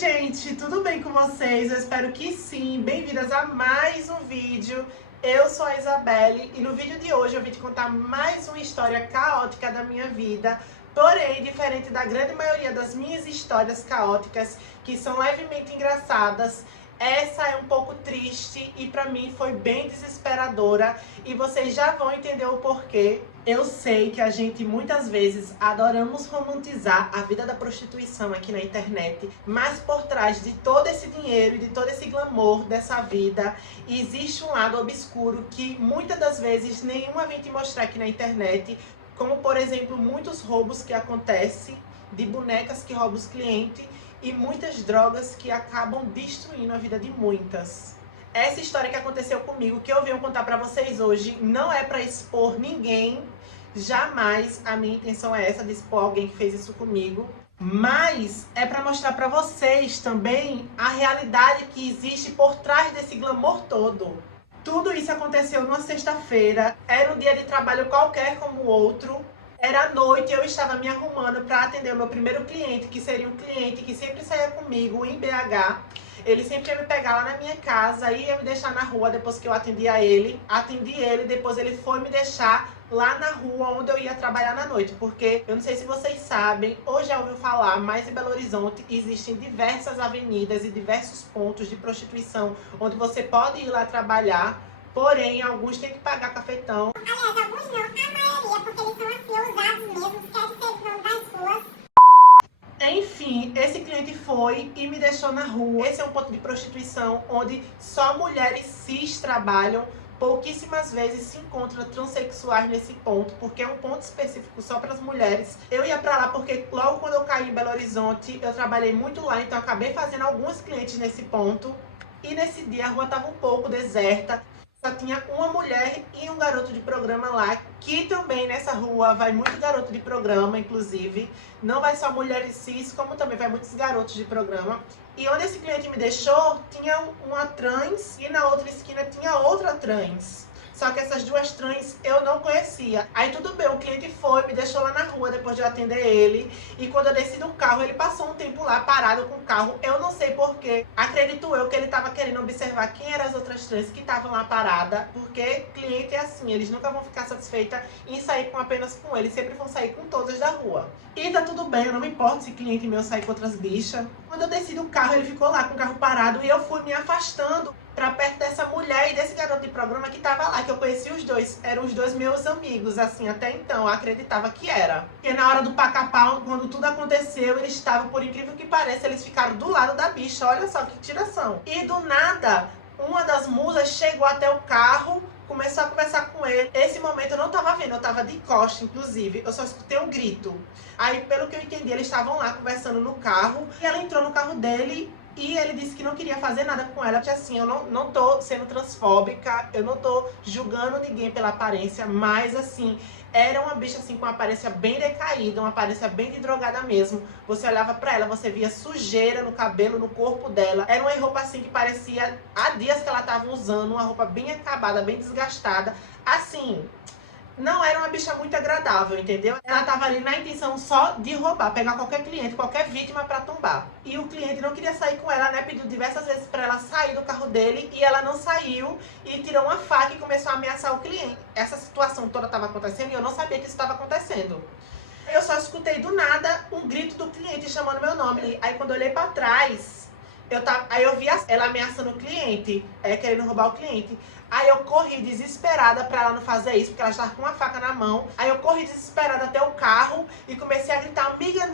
gente, tudo bem com vocês? Eu espero que sim. Bem-vindas a mais um vídeo. Eu sou a Isabelle e no vídeo de hoje eu vim te contar mais uma história caótica da minha vida. Porém, diferente da grande maioria das minhas histórias caóticas, que são levemente engraçadas, essa é um pouco triste e pra mim foi bem desesperadora e vocês já vão entender o porquê. Eu sei que a gente muitas vezes adoramos romantizar a vida da prostituição aqui na internet, mas por trás de todo esse dinheiro e de todo esse glamour dessa vida, existe um lado obscuro que muitas das vezes nenhuma vem te mostrar aqui na internet, como por exemplo muitos roubos que acontecem, de bonecas que roubam os clientes e muitas drogas que acabam destruindo a vida de muitas. Essa história que aconteceu comigo, que eu venho contar pra vocês hoje, não é pra expor ninguém. Jamais a minha intenção é essa, de expor alguém que fez isso comigo. Mas é pra mostrar pra vocês também a realidade que existe por trás desse glamour todo. Tudo isso aconteceu numa sexta-feira, era um dia de trabalho qualquer como o outro. Era noite e eu estava me arrumando para atender o meu primeiro cliente, que seria um cliente que sempre saía comigo em BH. Ele sempre ia me pegar lá na minha casa e ia me deixar na rua depois que eu atendia ele. Atendi ele, depois ele foi me deixar lá na rua onde eu ia trabalhar na noite. Porque, eu não sei se vocês sabem, ou já ouviu falar, mas em Belo Horizonte existem diversas avenidas e diversos pontos de prostituição onde você pode ir lá trabalhar. Porém, alguns têm que pagar cafetão. Aliás, alguns não, a maioria, porque eles são assim, ousados mesmo, querem ser dono das ruas. Enfim, esse cliente foi e me deixou na rua. Esse é um ponto de prostituição onde só mulheres cis trabalham. Pouquíssimas vezes se encontram transexuais nesse ponto, porque é um ponto específico só para as mulheres. Eu ia para lá porque logo quando eu caí em Belo Horizonte, eu trabalhei muito lá, então eu acabei fazendo alguns clientes nesse ponto. E nesse dia a rua estava um pouco deserta. Só tinha uma mulher e um garoto de programa lá, que também nessa rua vai muito garoto de programa, inclusive. Não vai só mulheres cis, como também vai muitos garotos de programa. E onde esse cliente me deixou, tinha uma trans e na outra esquina tinha outra trans. Só que essas duas trans eu não conhecia. Aí tudo bem, o cliente foi, me deixou lá na rua depois de eu atender ele. E quando eu desci do carro, ele passou um tempo lá parado com o carro. Eu não sei porquê. Acredito eu que ele estava querendo observar quem eram as outras trans que estavam lá parada. Porque cliente é assim, eles nunca vão ficar satisfeitos em sair com apenas com ele. Sempre vão sair com todas da rua. E tá tudo bem, eu não me importo se cliente meu sair com outras bichas. Quando eu desci do carro, ele ficou lá com o carro parado. E eu fui me afastando pra perto dessa mulher e desse garoto de programa que tava lá, que eu conheci os dois. Eram os dois meus amigos, assim, até então, eu acreditava que era. Porque na hora do pacapau, quando tudo aconteceu, eles estavam, por incrível que pareça, eles ficaram do lado da bicha, olha só que tiração. E do nada, uma das musas chegou até o carro, começou a conversar com ele. Esse momento eu não tava vendo, eu tava de costa, inclusive, eu só escutei um grito. Aí, pelo que eu entendi, eles estavam lá conversando no carro, e ela entrou no carro dele, e ele disse que não queria fazer nada com ela, porque assim, eu não tô sendo transfóbica, eu não tô julgando ninguém pela aparência, mas assim, era uma bicha assim com uma aparência bem decaída, uma aparência bem de drogada mesmo. Você olhava pra ela, você via sujeira no cabelo, no corpo dela. Era uma roupa assim que parecia há dias que ela tava usando, uma roupa bem acabada, bem desgastada. Assim, não era uma bicha muito agradável, entendeu? Ela tava ali na intenção só de roubar, pegar qualquer cliente, qualquer vítima pra tombar. E o cliente não queria sair com ela, né? Pediu diversas vezes pra ela sair do carro dele e ela não saiu e tirou uma faca e começou a ameaçar o cliente. Essa situação toda tava acontecendo e eu não sabia que isso estava acontecendo. Eu só escutei do nada um grito do cliente chamando meu nome. Aí quando eu olhei pra trás, aí eu vi ela ameaçando o cliente, querendo roubar o cliente. Aí eu corri desesperada pra ela não fazer isso, porque ela estava com uma faca na mão. Aí eu corri desesperada até o carro e comecei a gritar: amiga,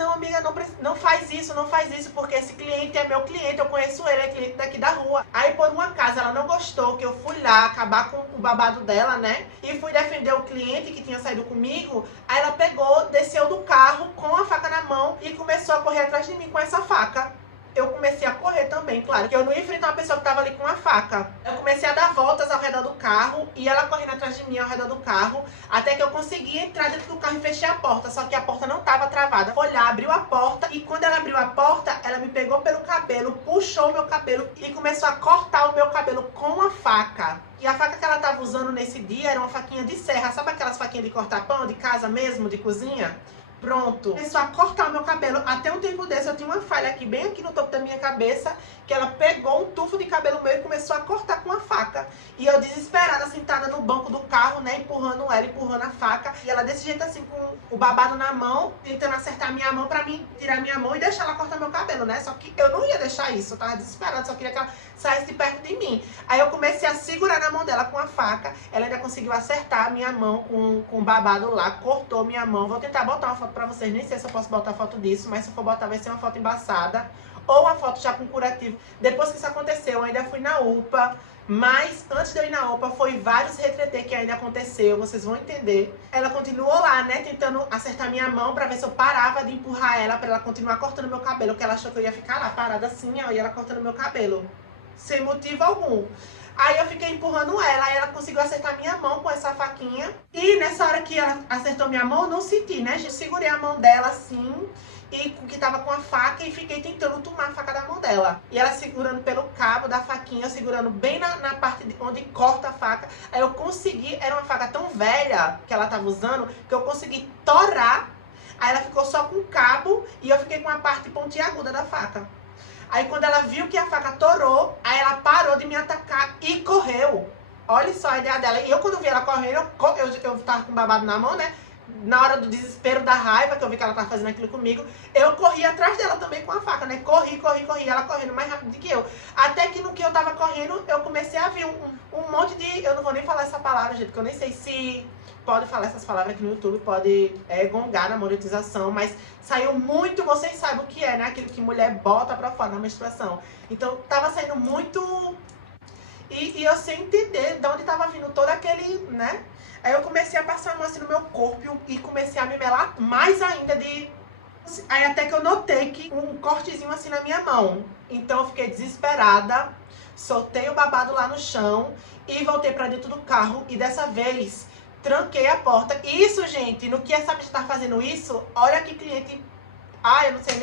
não faz isso, não faz isso, porque esse cliente é meu cliente, eu conheço ele, é cliente daqui da rua. Aí por um acaso ela não gostou que eu fui lá acabar com o babado dela, né? E fui defender o cliente que tinha saído comigo. Aí ela pegou, desceu do carro com a faca na mão e começou a correr atrás de mim com essa faca. Eu comecei a correr também, claro, que eu não ia enfrentar uma pessoa que tava ali com uma faca. Eu comecei a dar voltas ao redor do carro e ela correndo atrás de mim ao redor do carro, até que eu consegui entrar dentro do carro e fechei a porta, só que a porta não tava travada. Foi lá, abriu a porta e quando ela abriu a porta, ela me pegou pelo cabelo, puxou o meu cabelo e começou a cortar o meu cabelo com a faca. E a faca que ela tava usando nesse dia era uma faquinha de serra, sabe aquelas faquinhas de cortar pão de casa mesmo, de cozinha? Pronto. Começou a cortar o meu cabelo. Até um tempo desse eu tinha uma falha aqui, bem aqui no topo da minha cabeça, que ela pegou um tufo de cabelo meu e começou a cortar com a faca. E eu desesperada, sentada no banco do carro, né, empurrando ela, empurrando a faca. E ela desse jeito assim, com o babado na mão, tentando acertar a minha mão pra mim tirar minha mão e deixar ela cortar meu cabelo, né? Só que eu não ia deixar isso, eu tava desesperada, só queria que ela saísse de perto de mim. Aí eu comecei a segurar na mão dela com a faca. Ela ainda conseguiu acertar a minha mão com o babado lá, cortou minha mão. Vou tentar botar uma foto pra vocês, nem sei se eu posso botar foto disso, mas se eu for botar vai ser uma foto embaçada ou uma foto já com curativo. Depois que isso aconteceu, eu ainda fui na UPA, mas antes de eu ir na UPA, foi vários retretê que ainda aconteceu, vocês vão entender. Ela continuou lá, né, tentando acertar minha mão pra ver se eu parava de empurrar ela, pra ela continuar cortando meu cabelo, que ela achou que eu ia ficar lá parada assim, ó, e ela cortando meu cabelo, sem motivo algum. Aí eu fiquei empurrando ela, aí ela conseguiu acertar minha mão com essa faquinha. E nessa hora que ela acertou minha mão, eu não senti, né? Eu segurei a mão dela assim, e que tava com a faca, e fiquei tentando tomar a faca da mão dela. E ela segurando pelo cabo da faquinha, segurando bem na parte onde corta a faca. Aí eu consegui, era uma faca tão velha que ela tava usando, que eu consegui torar. Aí ela ficou só com o cabo, e eu fiquei com a parte pontiaguda da faca. Aí quando ela viu que a faca torou, aí ela parou de me atacar e correu. Olha só a ideia dela. E eu quando vi ela correndo, eu tava com babado na mão, né? Na hora do desespero, da raiva, que eu vi que ela tava fazendo aquilo comigo, eu corri atrás dela também com a faca, né? Corri, ela correndo mais rápido do que eu. Até que no que eu tava correndo, eu comecei a ver um monte de... Eu não vou nem falar essa palavra, gente, porque eu nem sei se pode falar essas palavras aqui no YouTube, pode gongar na monetização, mas saiu muito, vocês sabem o que é, né? Aquilo que mulher bota pra fora na menstruação. Então, tava saindo muito... E eu sem entender de onde tava vindo todo aquele, né? Aí eu comecei a passar a mão assim no meu corpo e comecei a me melar mais ainda de... Aí até que eu notei que um cortezinho assim na minha mão. Então eu fiquei desesperada, soltei o babado lá no chão e voltei pra dentro do carro. E dessa vez, tranquei a porta. Isso, gente, no que essa bicha tá fazendo isso, olha que cliente... Ah, eu não sei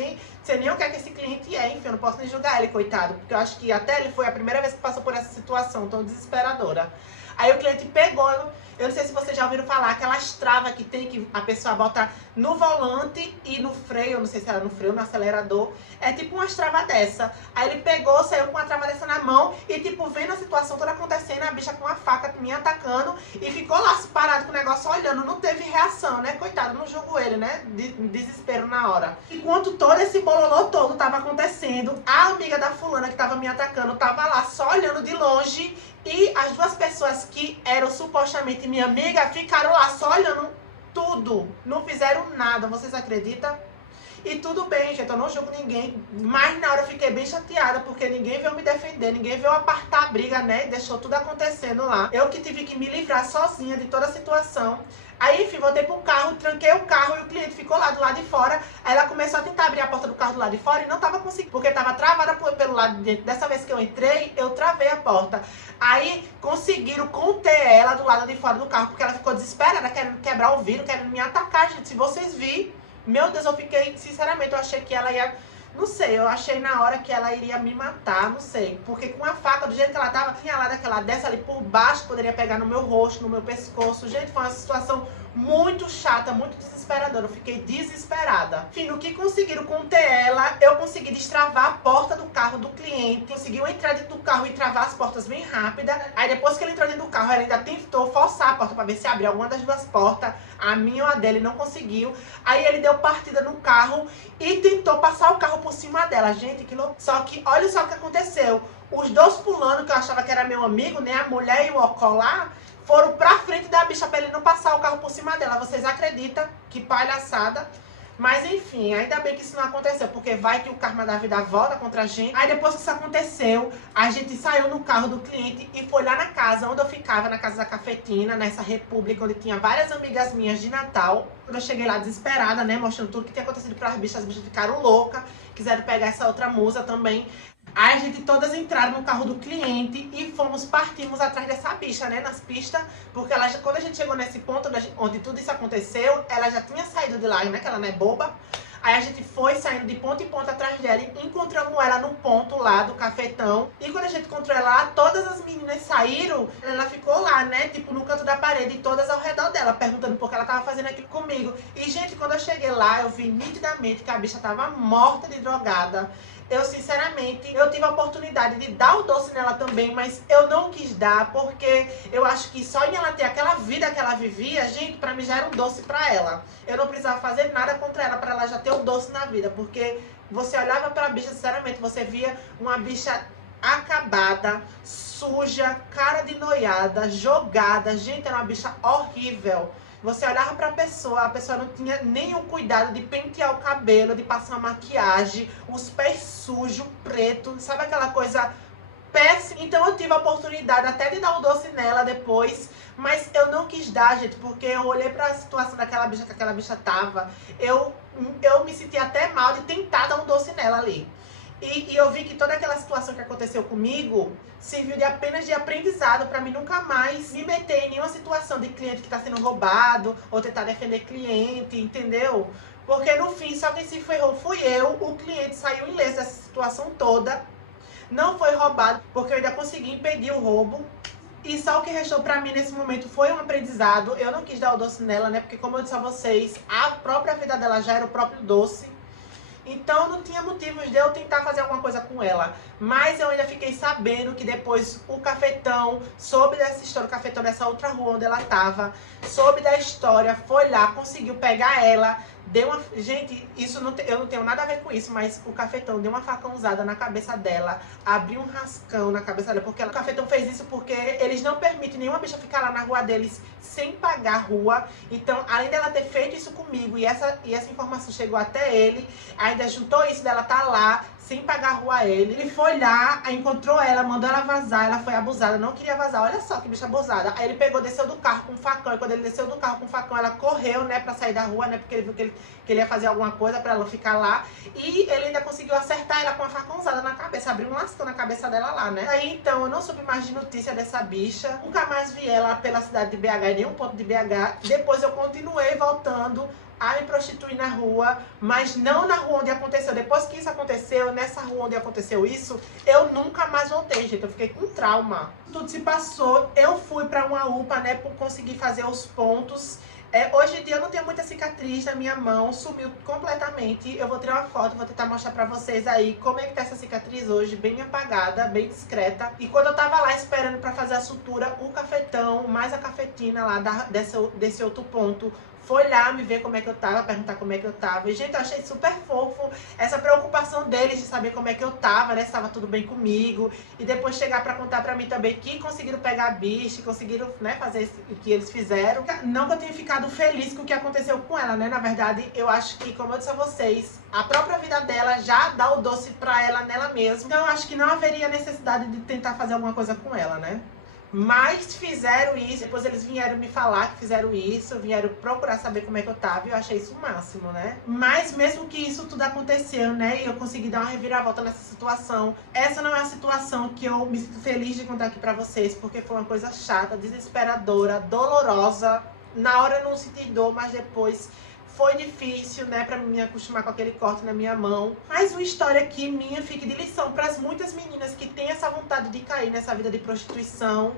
nem o que é que esse cliente é, enfim, eu não posso nem julgar ele, coitado. Porque eu acho que até ele foi a primeira vez que passou por essa situação tão desesperadora. Aí o cliente pegou, eu não sei se vocês já ouviram falar, aquelas travas que tem que a pessoa bota no volante e no freio, eu não sei se era no freio ou no acelerador, é tipo umas travas dessa. Aí ele pegou, saiu com a trava dessa na mão e tipo, vendo a situação toda acontecendo, a bicha com a faca me atacando e ficou lá parado com o negócio olhando, não teve reação, né? Coitado, não julgo ele, né? Desespero na hora. Enquanto todo esse bololô todo tava acontecendo, a amiga da fulana que tava me atacando tava lá só olhando de longe. E as duas pessoas que eram supostamente minha amiga ficaram lá só olhando tudo. Não fizeram nada, vocês acreditam? E tudo bem, gente, eu não julgo ninguém. Mas na hora eu fiquei bem chateada, porque ninguém veio me defender, ninguém veio apartar a briga, né? Deixou tudo acontecendo lá. Eu que tive que me livrar sozinha de toda a situação. Aí, enfim, voltei pro carro, tranquei o carro e o cliente ficou lá do lado de fora. Aí ela começou a tentar abrir a porta do carro do lado de fora e não tava conseguindo, porque tava travada pelo lado de dentro. Dessa vez que eu entrei, eu travei a porta. Aí conseguiram conter ela do lado de fora do carro, porque ela ficou desesperada, querendo quebrar o vidro, querendo me atacar, gente. Se vocês virem, meu Deus, eu fiquei, sinceramente, eu achei que ela ia... Não sei, eu achei na hora que ela iria me matar, não sei. Porque com a faca, do jeito que ela tava, tinha lá daquela dessa ali por baixo, poderia pegar no meu rosto, no meu pescoço. Gente, foi uma situação muito chata, muito desesperadora. Eu fiquei desesperada. Enfim, no que conseguiram conter ela, eu consegui destravar a porta do carro do cliente. Conseguiu entrar dentro do carro e travar as portas bem rápida. Aí depois que ele entrou dentro do carro, ela ainda tentou forçar a porta pra ver se abria alguma das duas portas. A minha ou a dele não conseguiu. Aí ele deu partida no carro e tentou passar o carro por cima dela. Gente, que louco. Só que, olha só o que aconteceu. Os dois fulano, que eu achava que era meu amigo, né? A mulher e o Ocó lá, foram pra frente da bicha pra ele não passar o carro por cima dela. Vocês acreditam? Que palhaçada. Mas enfim, ainda bem que isso não aconteceu, porque vai que o karma da vida volta contra a gente. Aí depois que isso aconteceu, a gente saiu no carro do cliente e foi lá na casa onde eu ficava, na casa da Cafetina, nessa república onde tinha várias amigas minhas de Natal. Quando eu cheguei lá desesperada, né, mostrando tudo que tinha acontecido pras bichas, as bichas ficaram loucas, quiseram pegar essa outra musa também. Aí a gente todas entraram no carro do cliente e partimos atrás dessa bicha, né, nas pistas, porque ela já, quando a gente chegou nesse ponto onde tudo isso aconteceu, ela já tinha saído de lá, né, que ela não é boba. Aí a gente foi saindo de ponta em ponta atrás dela e encontramos ela no ponto lá do cafetão. E quando a gente encontrou ela lá, todas as meninas saíram, ela ficou lá, né, tipo no canto da parede, e todas ao redor dela, perguntando por que ela tava fazendo aquilo comigo. E, gente, quando eu cheguei lá, eu vi nitidamente que a bicha tava morta de drogada. Eu, sinceramente, eu tive a oportunidade de dar o doce nela também, mas eu não quis dar, porque eu acho que só em ela ter aquela vida que ela vivia, gente, pra mim já era um doce pra ela. Eu não precisava fazer nada contra ela pra ela já ter um doce na vida, porque você olhava pra bicha, sinceramente, você via uma bicha acabada, suja, cara de noiada, jogada. Gente, era uma bicha horrível. Você olhava pra pessoa, a pessoa não tinha nenhum cuidado de pentear o cabelo, de passar maquiagem, os pés sujos, preto, sabe aquela coisa péssima? Então eu tive a oportunidade até de dar um doce nela depois, mas eu não quis dar, gente, porque eu olhei pra situação daquela bicha que aquela bicha tava, eu me senti até mal de tentar dar um doce nela ali. E eu vi que toda aquela situação que aconteceu comigo serviu de apenas de aprendizado para mim nunca mais me meter em nenhuma situação de cliente que está sendo roubado ou tentar defender cliente, entendeu? Porque no fim, só quem se ferrou fui eu, o cliente saiu ileso dessa situação toda, não foi roubado, porque eu ainda consegui impedir o roubo. E só o que restou pra mim nesse momento foi um aprendizado. Eu não quis dar o doce nela, né? Porque como eu disse a vocês, a própria vida dela já era o próprio doce. Então não tinha motivos de eu tentar fazer alguma coisa com ela. Mas eu ainda fiquei sabendo que depois o Cafetão soube dessa história, o Cafetão dessa outra rua onde ela tava, soube da história, foi lá, conseguiu pegar ela, deu uma... Gente, isso não eu não tenho nada a ver com isso, mas o Cafetão deu uma facãozada na cabeça dela, abriu um rascão na cabeça dela, porque o Cafetão fez isso porque eles não permitem nenhuma bicha ficar lá na rua deles sem pagar rua. Então, além dela ter feito isso comigo e essa informação chegou até ele, ainda juntou isso dela tá lá sem pagar rua a ele. Ele foi lá, encontrou ela, mandou ela vazar, ela foi abusada, não queria vazar. Olha só que bicha abusada. Aí ele pegou, desceu do carro com um facão, e quando ele desceu do carro com um facão, ela correu, né, pra sair da rua, né, porque ele viu que ele ia fazer alguma coisa pra ela ficar lá. E ele ainda conseguiu acertar ela com uma facãozada na cabeça, abriu um lascão na cabeça dela lá, né. Aí então, eu não soube mais de notícia dessa bicha, nunca mais vi ela pela cidade de BH, em nenhum ponto de BH. Depois eu continuei voltando a me prostituir na rua, mas não na rua onde aconteceu. Depois que isso aconteceu, nessa rua onde aconteceu isso, eu nunca mais voltei, gente. Eu fiquei com trauma. Tudo se passou, eu fui pra uma UPA, né, por conseguir fazer os pontos. Hoje em dia eu não tenho muita cicatriz na minha mão, sumiu completamente. Eu vou tirar uma foto, vou tentar mostrar pra vocês aí como é que tá essa cicatriz hoje, bem apagada, bem discreta. E quando eu tava lá esperando pra fazer a sutura, o Cafetão, mais a cafetina lá desse outro ponto, foi lá me ver como é que eu tava, perguntar como é que eu tava. E, gente, eu achei super fofo essa preocupação deles de saber como é que eu tava, né? Se tava tudo bem comigo. E depois chegar pra contar pra mim também que conseguiram pegar a bicha, conseguiram, né, fazer o que eles fizeram. Não que eu tenha ficado feliz com o que aconteceu com ela, né? Na verdade, eu acho que, como eu disse a vocês, a própria vida dela já dá o doce pra ela nela mesma. Então eu acho que não haveria necessidade de tentar fazer alguma coisa com ela, né? Mas fizeram isso, depois eles vieram me falar que fizeram isso, vieram procurar saber como é que eu tava, e eu achei isso o máximo, né? Mas mesmo que isso tudo aconteceu, né, e eu consegui dar uma reviravolta nessa situação, essa não é a situação que eu me sinto feliz de contar aqui pra vocês, porque foi uma coisa chata, desesperadora, dolorosa. Na hora eu não senti dor, mas depois foi difícil, né, pra me acostumar com aquele corte na minha mão. Mas uma história aqui minha fica de lição para as muitas meninas que têm essa vontade de cair nessa vida de prostituição,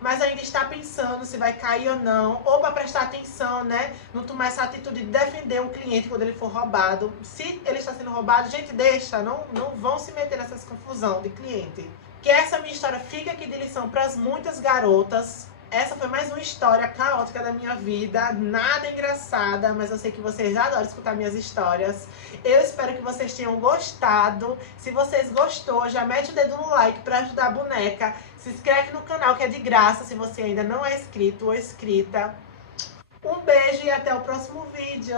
mas ainda está pensando se vai cair ou não, ou para prestar atenção, né, não tomar essa atitude de defender um cliente quando ele for roubado. Se ele está sendo roubado, gente, deixa, não vão se meter nessas confusão de cliente. Que essa minha história fica aqui de lição para as muitas garotas. Essa foi mais uma história caótica da minha vida, nada engraçada, mas eu sei que vocês adoram escutar minhas histórias. Eu espero que vocês tenham gostado. Se vocês gostou, já mete o dedo no like para ajudar a boneca. Se inscreve no canal que é de graça se você ainda não é inscrito ou inscrita. Um beijo e até o próximo vídeo.